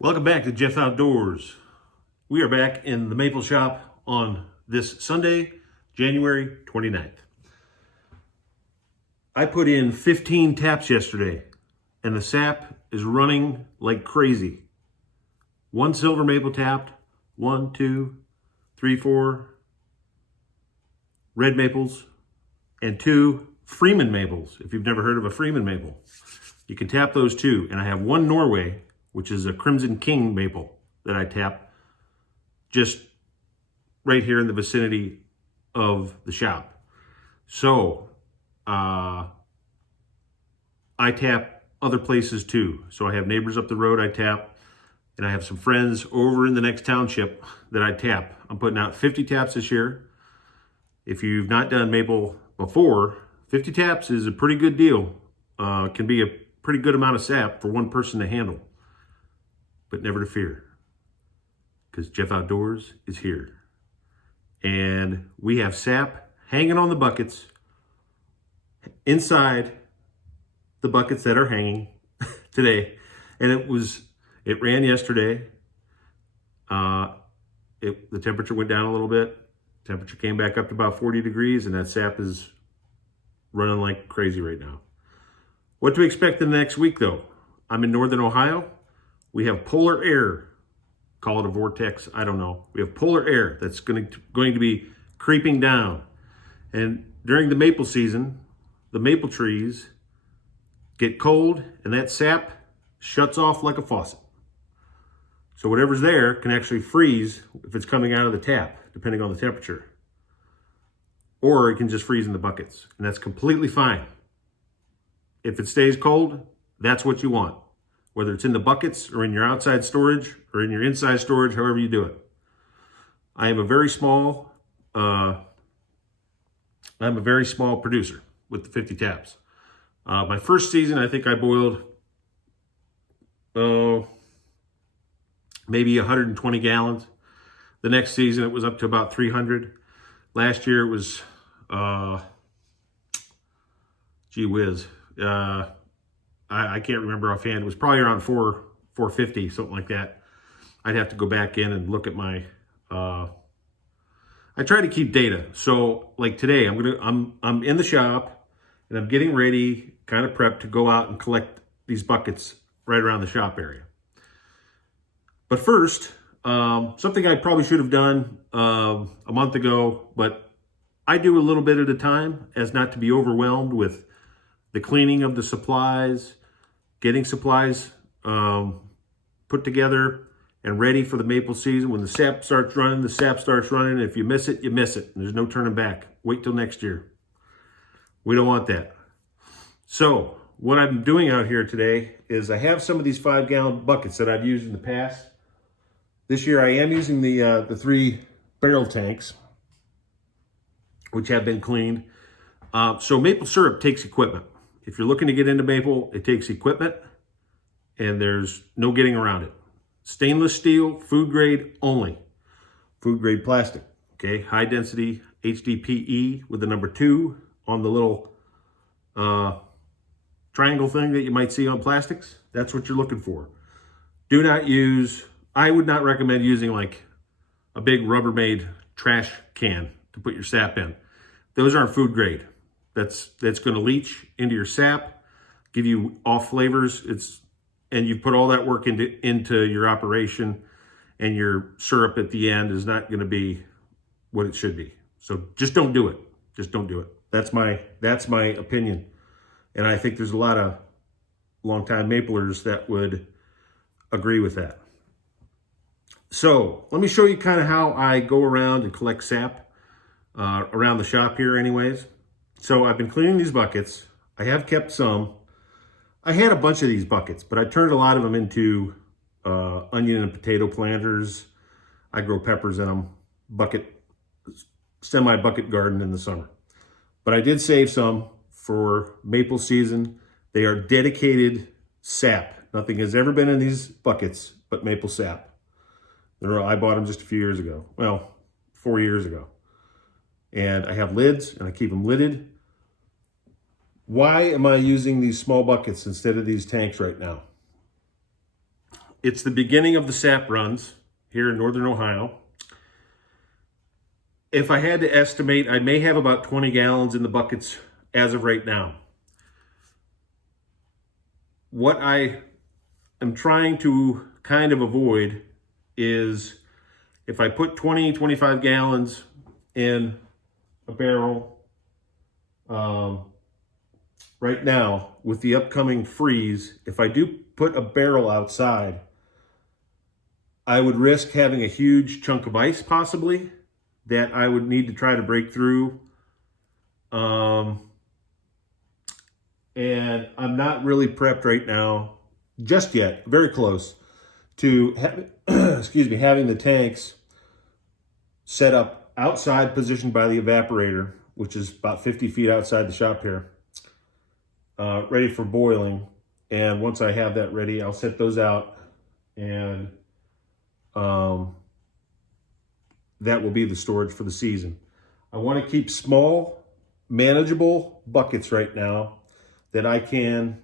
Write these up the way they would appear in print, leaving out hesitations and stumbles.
Welcome back to Jeff Outdoors. We are back in the maple shop on this Sunday, January 29th. I put in 15 taps yesterday and the sap is running like crazy. One silver maple tapped, 1, 2, 3, 4 red maples, and 2 Freeman maples. If you've never heard of a Freeman maple, you can tap those too. And I have one Norway, which is a Crimson King maple that I tap just right here in the vicinity of the shop. So I tap other places too. So I have neighbors up the road I tap, and I have some friends over in the next township that I tap. I'm putting out 50 taps this year. If you've not done maple before, 50 taps is a pretty good deal. Can be a pretty good amount of sap for one person to handle. But never to fear, because Jeff Outdoors is here. And we have sap hanging on the buckets, inside the buckets that are hanging today. And it ran yesterday. The temperature went down a little bit. Temperature came back up to about 40 degrees, and that sap is running like crazy right now. What to expect in the next week though? I'm in Northern Ohio. We have polar air, call it a vortex, I don't know. We have polar air that's going to be creeping down. And during the maple season, the maple trees get cold and that sap shuts off like a faucet. So whatever's there can actually freeze if it's coming out of the tap, depending on the temperature. Or it can just freeze in the buckets, and that's completely fine. If it stays cold, that's what you want. Whether it's in the buckets or in your outside storage or in your inside storage, however you do it. I am a very small producer with the 50 taps. My first season, I think I boiled maybe 120 gallons. The next season, it was up to about 300. Last year, it was, gee whiz. I can't remember offhand. It was probably around 450, something like that. I'd have to go back in and look at my, I try to keep data. So like today, I'm in the shop and I'm getting ready, kind of prepped to go out and collect these buckets right around the shop area. But first, something I probably should have done a month ago, but I do a little bit at a time as not to be overwhelmed with the cleaning of the supplies, getting supplies put together and ready for the maple season. When the sap starts running, the sap starts running. If you miss it, you miss it. There's no turning back. Wait till next year. We don't want that. So what I'm doing out here today is I have some of these 5-gallon buckets that I've used in the past. This year I am using the 3 barrel tanks, which have been cleaned. So maple syrup takes equipment. If you're looking to get into maple, it takes equipment, and there's no getting around it. Stainless steel, food grade only. Food grade plastic, okay? High density HDPE with the number 2 on the little triangle thing that you might see on plastics. That's what you're looking for. Do not use, I would not recommend using like a big Rubbermaid trash can to put your sap in. Those aren't food grade. That's going to leach into your sap, give you off flavors. And you've put all that work into your operation, and your syrup at the end is not going to be what it should be. So just don't do it. Just don't do it. That's my opinion. And I think there's a lot of longtime maplers that would agree with that. So let me show you kind of how I go around and collect sap around the shop here anyways. So I've been cleaning these buckets. I have kept some. I had a bunch of these buckets, but I turned a lot of them into onion and potato planters. I grow peppers in them, semi-bucket garden in the summer. But I did save some for maple season. They are dedicated sap. Nothing has ever been in these buckets but maple sap. I bought them just a few years ago. Well, 4 years ago. And I have lids, and I keep them lidded. Why am I using these small buckets instead of these tanks right now? it's the beginning of the sap runs here in Northern Ohio. If I had to estimate, I may have about 20 gallons in the buckets as of right now. What I am trying to kind of avoid is if I put 20, 25 gallons in a barrel, right now with the upcoming freeze, if I do put a barrel outside, I would risk having a huge chunk of ice possibly that I would need to try to break through. And I'm not really prepped right now, just yet, very close to having the tanks set up outside, positioned by the evaporator, which is about 50 feet outside the shop here, ready for boiling. And once I have that ready, I'll set those out, and that will be the storage for the season. I want to keep small, manageable buckets right now that I can,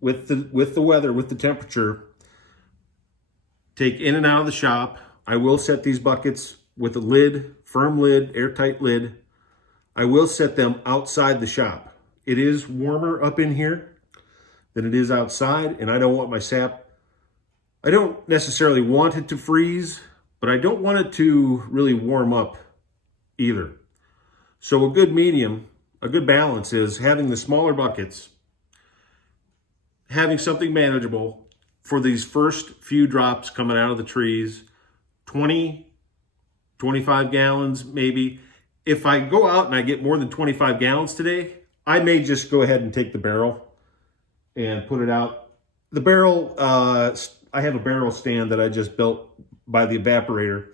with the weather, with the temperature, take in and out of the shop. I will set these buckets with a lid, firm lid, airtight lid. I will set them outside the shop. It is warmer up in here than it is outside, and I don't want my sap, I don't necessarily want it to freeze, but I don't want it to really warm up either. So a good medium, a good balance is having the smaller buckets, having something manageable for these first few drops coming out of the trees, 20, 25 gallons maybe. If I go out and I get more than 25 gallons today, I may just go ahead and take the barrel and put it out. The barrel, I have a barrel stand that I just built by the evaporator,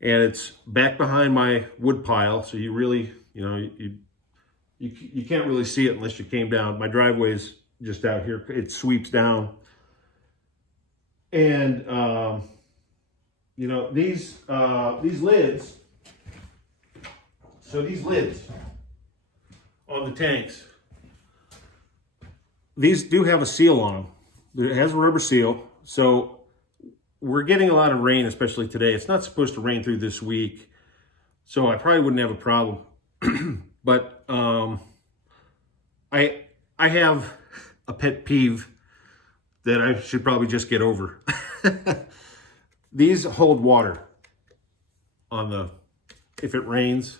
and it's back behind my wood pile, so you really, you can't really see it unless you came down. My driveway's just out here. It sweeps down. And, these lids, so these lids on the tanks, these do have a seal on them. It has a rubber seal. So we're getting a lot of rain, especially today. It's not supposed to rain through this week, so I probably wouldn't have a problem. But I have a pet peeve that I should probably just get over. These hold water if it rains,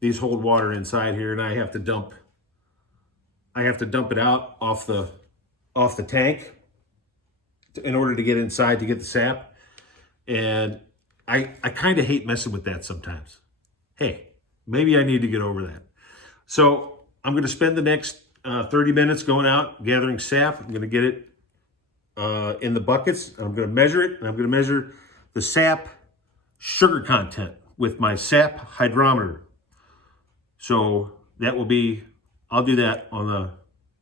these hold water inside here, and I have to dump it out off the tank in order to get inside to get the sap. And I kind of hate messing with that sometimes. Hey, maybe I need to get over that. So I'm going to spend the next 30 minutes going out, gathering sap. I'm going to get it in the buckets. I'm going to measure it, and I'm going to measure the sap sugar content with my sap hydrometer. So that will be, I'll do that on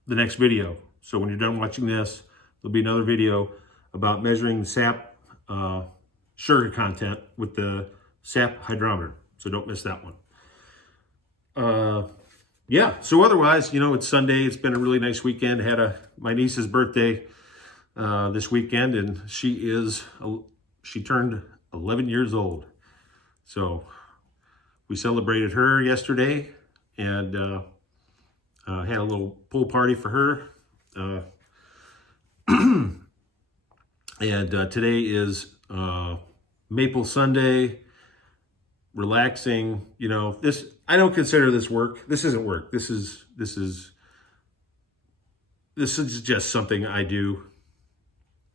the next video. So when you're done watching this, there'll be another video about measuring the sap sugar content with the sap hydrometer. So don't miss that one. Yeah, so otherwise, it's Sunday. It's been a really nice weekend. Had my niece's birthday this weekend, and she turned 11 years old. So we celebrated her yesterday, and had a little pool party for her. And today is Maple Sunday, relaxing. I don't consider this work. This isn't work. This is just something I do.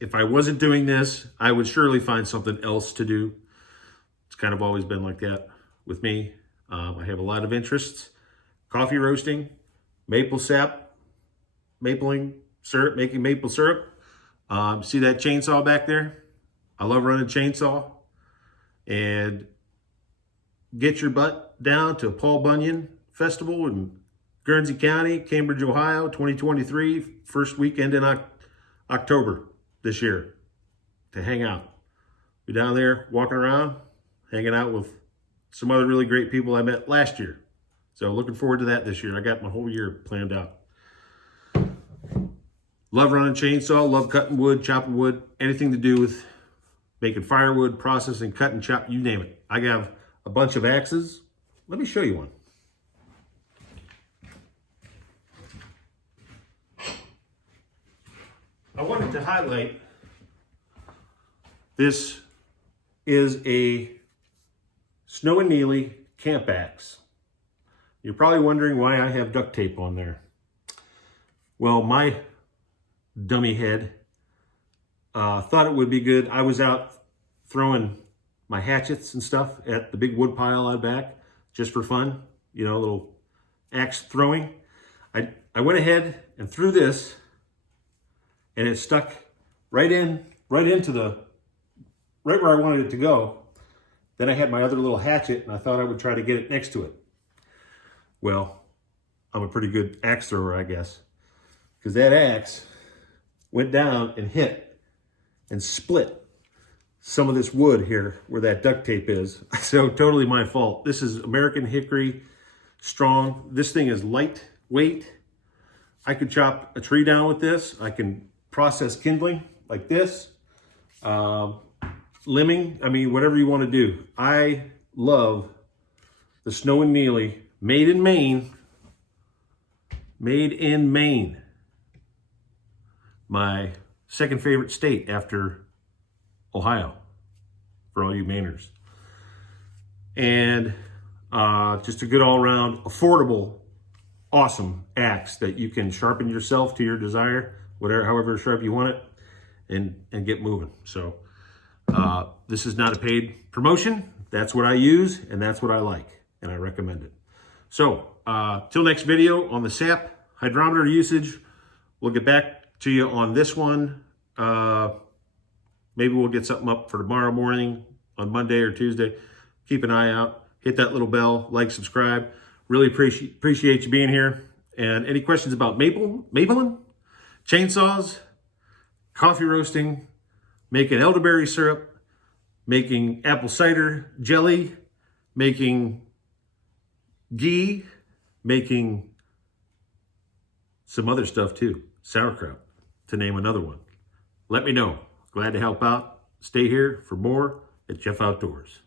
If I wasn't doing this, I would surely find something else to do. It's kind of always been like that with me. I have a lot of interests: coffee roasting, maple sap, mapling syrup, making maple syrup. See that chainsaw back there? I love running chainsaw. And get your butt down to Paul Bunyan Festival in Guernsey County, Cambridge, Ohio, 2023, first weekend in October this year, to hang out. Be down there walking around, hanging out with some other really great people I met last year. So looking forward to that this year. I got my whole year planned out. Love running chainsaw, love cutting wood, chopping wood, anything to do with making firewood, processing, cutting, chop, you name it. I have a bunch of axes. Let me show you one. I wanted to highlight, this is a Snow and Neely camp axe. You're probably wondering why I have duct tape on there. Well, my dummy head thought it would be good. I was out throwing my hatchets and stuff at the big wood pile out back just for fun, you know, a little axe throwing. I went ahead and threw this, and it stuck right into the, right where I wanted it to go. Then I had my other little hatchet, and I thought I would try to get it next to it. Well, I'm a pretty good axe thrower, I guess, because that axe went down and hit and split some of this wood here where that duct tape is. So totally my fault. This is American hickory, strong. This thing is lightweight. I could chop a tree down with this. I can process kindling like this. Limbing, I mean, whatever you want to do. I love the Snow and Neely, made in Maine. Made in Maine. My second favorite state after Ohio, for all you Mainers. And just a good all-around, affordable, awesome axe that you can sharpen yourself to your desire, whatever, however sharp you want it, and get moving. So this is not a paid promotion. That's what I use, and that's what I like, and I recommend it. So till next video on the SAP hydrometer usage, we'll get back to you on this one. Maybe we'll get something up for tomorrow morning, on Monday or Tuesday. Keep an eye out. Hit that little bell, like, subscribe. Really appreciate you being here. And any questions about mapling, chainsaws, coffee roasting, making elderberry syrup, making apple cider jelly, making ghee, making some other stuff too, sauerkraut, to name another one. Let me know. Glad to help out. Stay here for more at Jeff Outdoors.